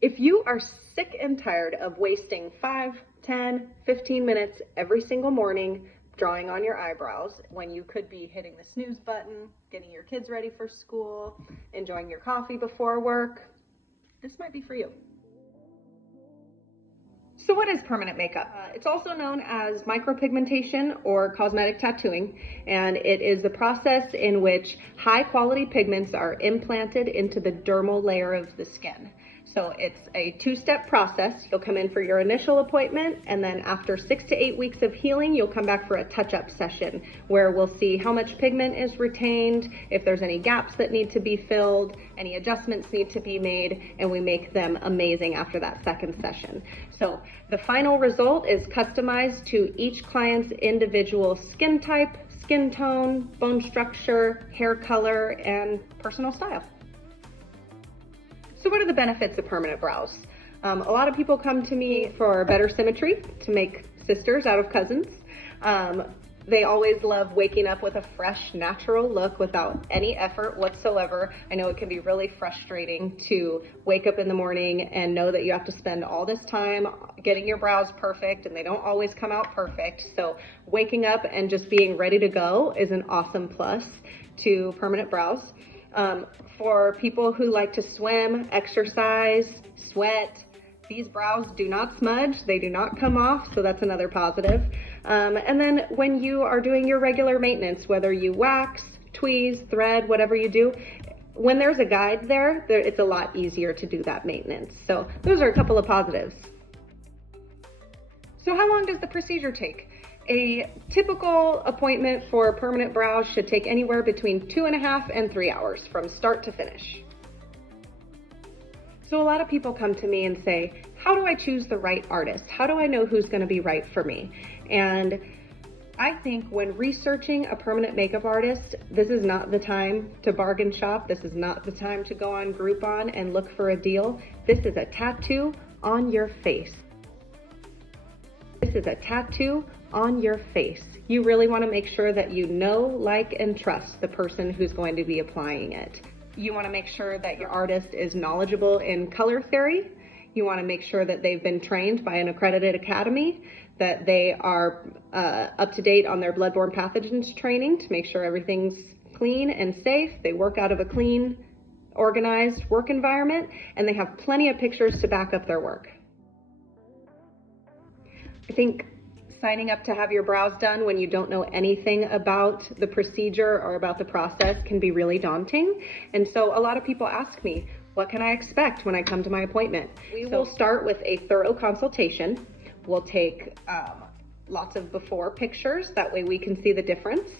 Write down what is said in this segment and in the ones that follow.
If you are sick and tired of wasting 5, 10, 15 minutes every single morning drawing on your eyebrows when you could be hitting the snooze button, getting your kids ready for school, enjoying your coffee before work, this might be for you. So what is permanent makeup? It's also known as micropigmentation or cosmetic tattooing, and it is the process in which high quality pigments are implanted into the dermal layer of the skin. So it's a two-step process. You'll come in for your initial appointment, and then after 6 to 8 weeks of healing, you'll come back for a touch-up session where we'll see how much pigment is retained, if there's any gaps that need to be filled, any adjustments need to be made, and we make them amazing after that second session. So the final result is customized to each client's individual skin type, skin tone, bone structure, hair color, and personal style. So what are the benefits of permanent brows? A lot of people come to me for better symmetry, to make sisters out of cousins. They always love waking up with a fresh, natural look without any effort whatsoever. I know it can be really frustrating to wake up in the morning and know that you have to spend all this time getting your brows perfect, and they don't always come out perfect. So waking up and just being ready to go is an awesome plus to permanent brows. For people who like to swim, exercise, sweat, these brows do not smudge, they do not come off, so that's another positive. And then when you are doing your regular maintenance, whether you wax, tweeze, thread, whatever you do, when there's a guide there, it's a lot easier to do that maintenance. So those are a couple of positives. So how long does the procedure take? A typical appointment for permanent brows should take anywhere between 2.5 and 3 hours from start to finish. So a lot of people come to me and say, how do I choose the right artist? How do I know who's going to be right for me? And I think when researching a permanent makeup artist, this is not the time to bargain shop. This is not the time to go on Groupon and look for a deal. This is a tattoo on your face. This is a tattoo on your face. You really want to make sure that you know, like, and trust the person who's going to be applying it. You want to make sure that your artist is knowledgeable in color theory. You want to make sure that they've been trained by an accredited academy, that they are up to date on their bloodborne pathogens training to make sure everything's clean and safe. They work out of a clean, organized work environment, and they have plenty of pictures to back up their work. I think signing up to have your brows done when you don't know anything about the procedure or about the process can be really daunting. And so a lot of people ask me, what can I expect when I come to my appointment? We will start with a thorough consultation. We'll take lots of before pictures, that way we can see the difference.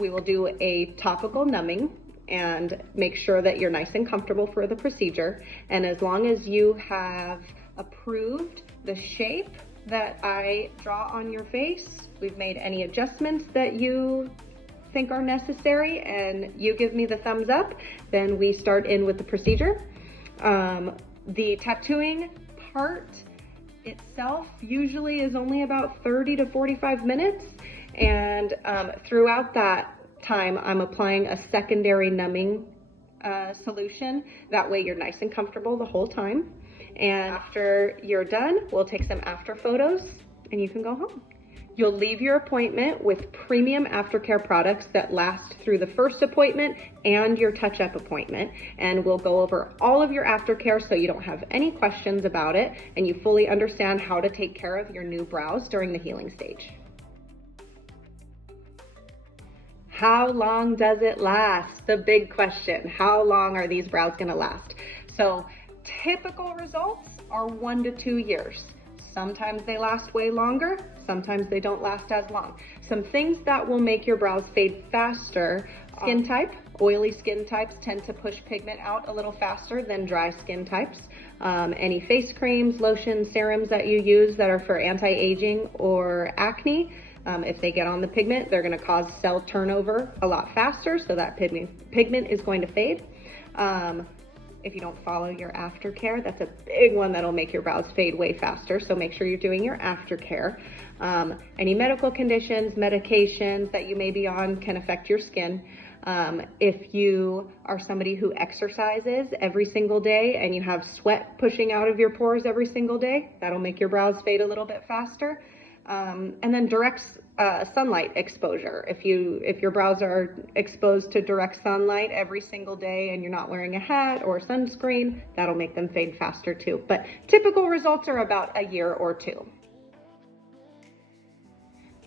We will do a topical numbing and make sure that you're nice and comfortable for the procedure. And as long as you have approved the shape that I draw on your face, we've made any adjustments that you think are necessary, and you give me the thumbs up, then we start in with the procedure. The tattooing part itself usually is only about 30 to 45 minutes, and throughout that time I'm applying a secondary numbing solution. That way you're nice and comfortable the whole time. And after you're done, we'll take some after photos and you can go home. You'll leave your appointment with premium aftercare products that last through the first appointment and your touch-up appointment. And we'll go over all of your aftercare so you don't have any questions about it and you fully understand how to take care of your new brows during the healing stage. How long does it last? The big question. How long are these brows gonna last? So typical results are 1 to 2 years. Sometimes they last way longer, sometimes they don't last as long. Some things that will make your brows fade faster: skin type. Oily skin types tend to push pigment out a little faster than dry skin types. Any face creams, lotions, serums that you use that are for anti-aging or acne, if they get on the pigment, they're gonna cause cell turnover a lot faster, so that pigment is going to fade. If you don't follow your aftercare, that's a big one that'll make your brows fade way faster. So make sure you're doing your aftercare. Any medical conditions, medications that you may be on can affect your skin. If you are somebody who exercises every single day and you have sweat pushing out of your pores every single day, that'll make your brows fade a little bit faster. And then direct sunlight exposure. If your brows are exposed to direct sunlight every single day and you're not wearing a hat or sunscreen, that'll make them fade faster too. But typical results are about a year or two.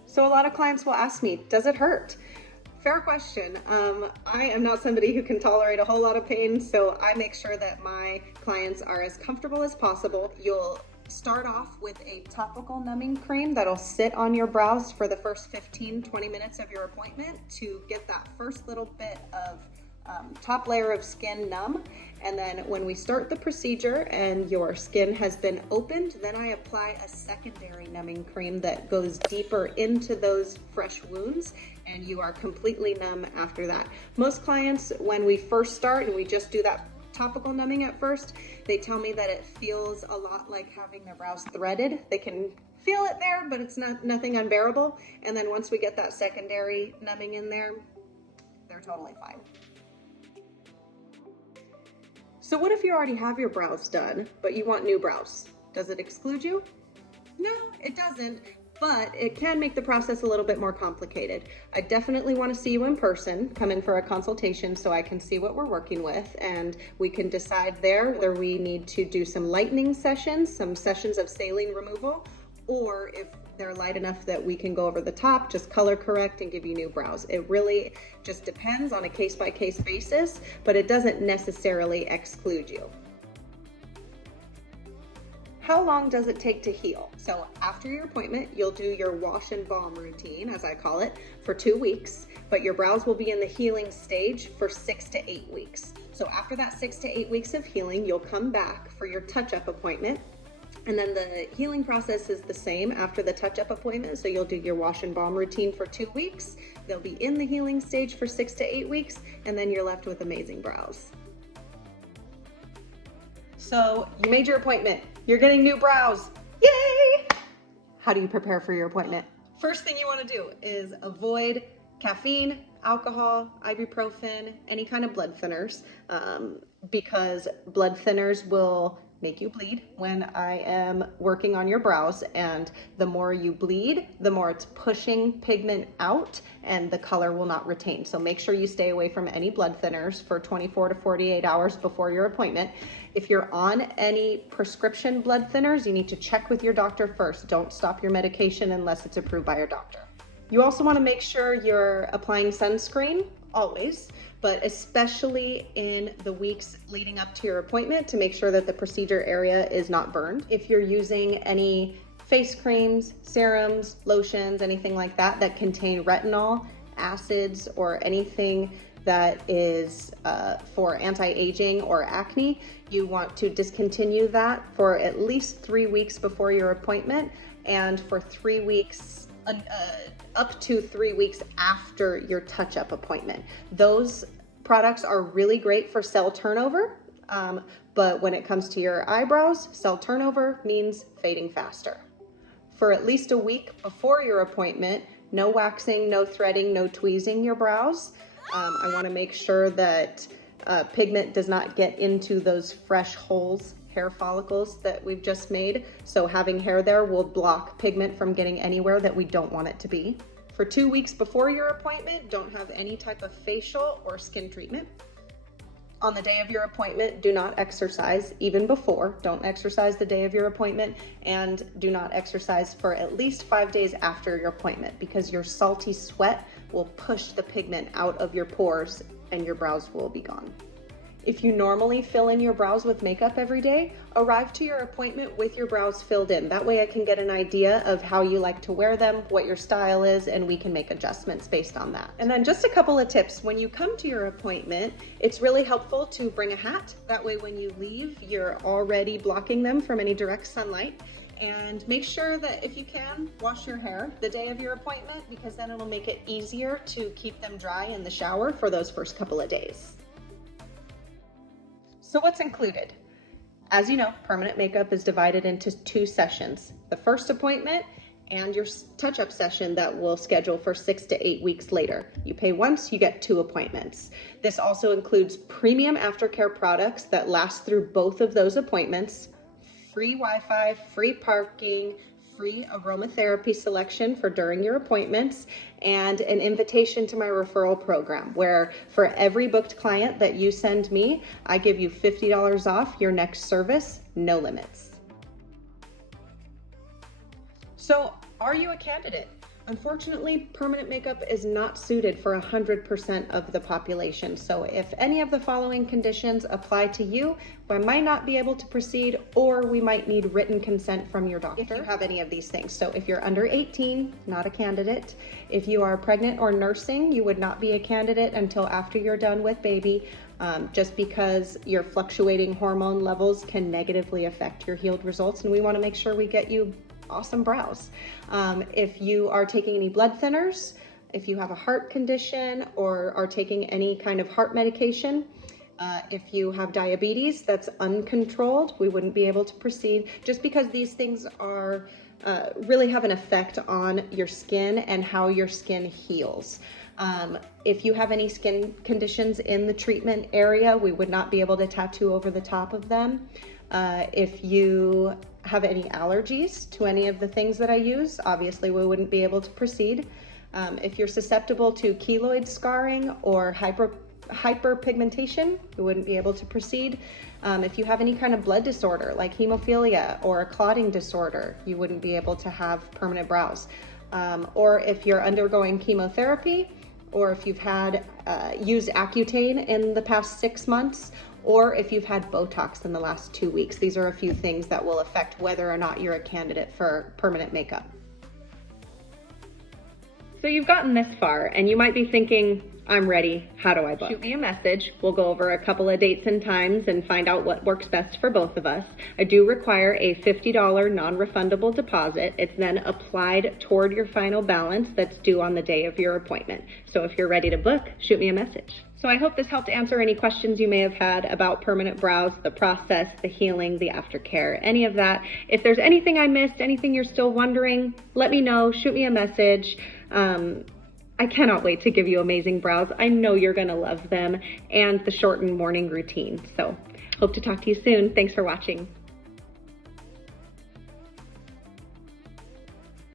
So a lot of clients will ask me, does it hurt? Fair question. I am not somebody who can tolerate a whole lot of pain, so I make sure that my clients are as comfortable as possible. You'll start off with a topical numbing cream that'll sit on your brows for the first 15-20 minutes of your appointment to get that first little bit of top layer of skin numb. And then when we start the procedure and your skin has been opened, then I apply a secondary numbing cream that goes deeper into those fresh wounds, and you are completely numb after that. Most clients, when we first start and we just do that topical numbing at first, they tell me that it feels a lot like having their brows threaded. They can feel it there, but it's nothing unbearable. And then once we get that secondary numbing in there, they're totally fine. So what if you already have your brows done, but you want new brows? Does it exclude you? No, it doesn't, but it can make the process a little bit more complicated. I definitely want to see you in person, come in for a consultation so I can see what we're working with, and we can decide there whether we need to do some lightening sessions, some sessions of saline removal, or if they're light enough that we can go over the top, just color correct and give you new brows. It really just depends on a case-by-case basis, but it doesn't necessarily exclude you. How long does it take to heal? So after your appointment, you'll do your wash and balm routine, as I call it, for 2 weeks, but your brows will be in the healing stage for 6 to 8 weeks. So after that 6 to 8 weeks of healing, you'll come back for your touch-up appointment. And then the healing process is the same after the touch-up appointment. So you'll do your wash and balm routine for 2 weeks. They'll be in the healing stage for 6 to 8 weeks, and then you're left with amazing brows. So you made your appointment. You're getting new brows. Yay! How do you prepare for your appointment? First thing you want to do is avoid caffeine, alcohol, ibuprofen, any kind of blood thinners, because blood thinners will make you bleed when I am working on your brows, and the more you bleed, the more it's pushing pigment out and the color will not retain. So make sure you stay away from any blood thinners for 24 to 48 hours before your appointment. If you're on any prescription blood thinners, you need to check with your doctor first. Don't stop your medication unless it's approved by your doctor. You also want to make sure you're applying sunscreen always, but especially in the weeks leading up to your appointment to make sure that the procedure area is not burned. If you're using any face creams, serums, lotions, anything like that that contain retinol, acids, or anything that is for anti-aging or acne, you want to discontinue that for at least 3 weeks before your appointment, and for 3 weeks up to 3 weeks after your touch-up appointment. Those products are really great for cell turnover, but when it comes to your eyebrows, cell turnover means fading faster. For at least a week before your appointment, no waxing, no threading, no tweezing your brows. I want to make sure that pigment does not get into those fresh holes, hair follicles that we've just made. So having hair there will block pigment from getting anywhere that we don't want it to be. For 2 weeks before your appointment, don't have any type of facial or skin treatment. On the day of your appointment, do not exercise even before. Don't exercise the day of your appointment, and do not exercise for at least 5 days after your appointment, because your salty sweat will push the pigment out of your pores and your brows will be gone. If you normally fill in your brows with makeup every day, arrive to your appointment with your brows filled in. That way I can get an idea of how you like to wear them, what your style is, and we can make adjustments based on that. And then just a couple of tips. When you come to your appointment, it's really helpful to bring a hat. That way when you leave, you're already blocking them from any direct sunlight. And make sure that if you can, wash your hair the day of your appointment, because then it'll make it easier to keep them dry in the shower for those first couple of days. So what's included? As you know, permanent makeup is divided into 2 sessions. The first appointment and your touch-up session that we'll schedule for 6 to 8 weeks later. You pay once, you get 2 appointments. This also includes premium aftercare products that last through both of those appointments, free Wi-Fi, free parking, free aromatherapy selection for during your appointments, and an invitation to my referral program where for every booked client that you send me, I give you $50 off your next service, no limits. So, are you a candidate? Unfortunately, permanent makeup is not suited for 100% of the population. So if any of the following conditions apply to you, I might not be able to proceed, or we might need written consent from your doctor if you have any of these things. So if you're under 18, not a candidate. If you are pregnant or nursing, you would not be a candidate until after you're done with baby, just because your fluctuating hormone levels can negatively affect your healed results, and we want to make sure we get you awesome brows. If you are taking any blood thinners, if you have a heart condition or are taking any kind of heart medication, if you have diabetes that's uncontrolled, we wouldn't be able to proceed, just because these things are really have an effect on your skin and how your skin heals. If you have any skin conditions in the treatment area, we would not be able to tattoo over the top of them. If you have any allergies to any of the things that I use, obviously we wouldn't be able to proceed. If you're susceptible to keloid scarring or hyperpigmentation, we wouldn't be able to proceed. If you have any kind of blood disorder like hemophilia or a clotting disorder, you wouldn't be able to have permanent brows. Or if you're undergoing chemotherapy, or if you've had used Accutane in the past 6 months, or if you've had Botox in the last 2 weeks. These are a few things that will affect whether or not you're a candidate for permanent makeup. So you've gotten this far and you might be thinking, I'm ready, how do I book? Shoot me a message. We'll go over a couple of dates and times and find out what works best for both of us. I do require a $50 non-refundable deposit. It's then applied toward your final balance that's due on the day of your appointment. So if you're ready to book, shoot me a message. So I hope this helped answer any questions you may have had about permanent brows, the process, the healing, the aftercare, any of that. If there's anything I missed, anything you're still wondering, let me know, shoot me a message. I cannot wait to give you amazing brows. I know you're gonna love them, and the shortened morning routine. So hope to talk to you soon. Thanks for watching.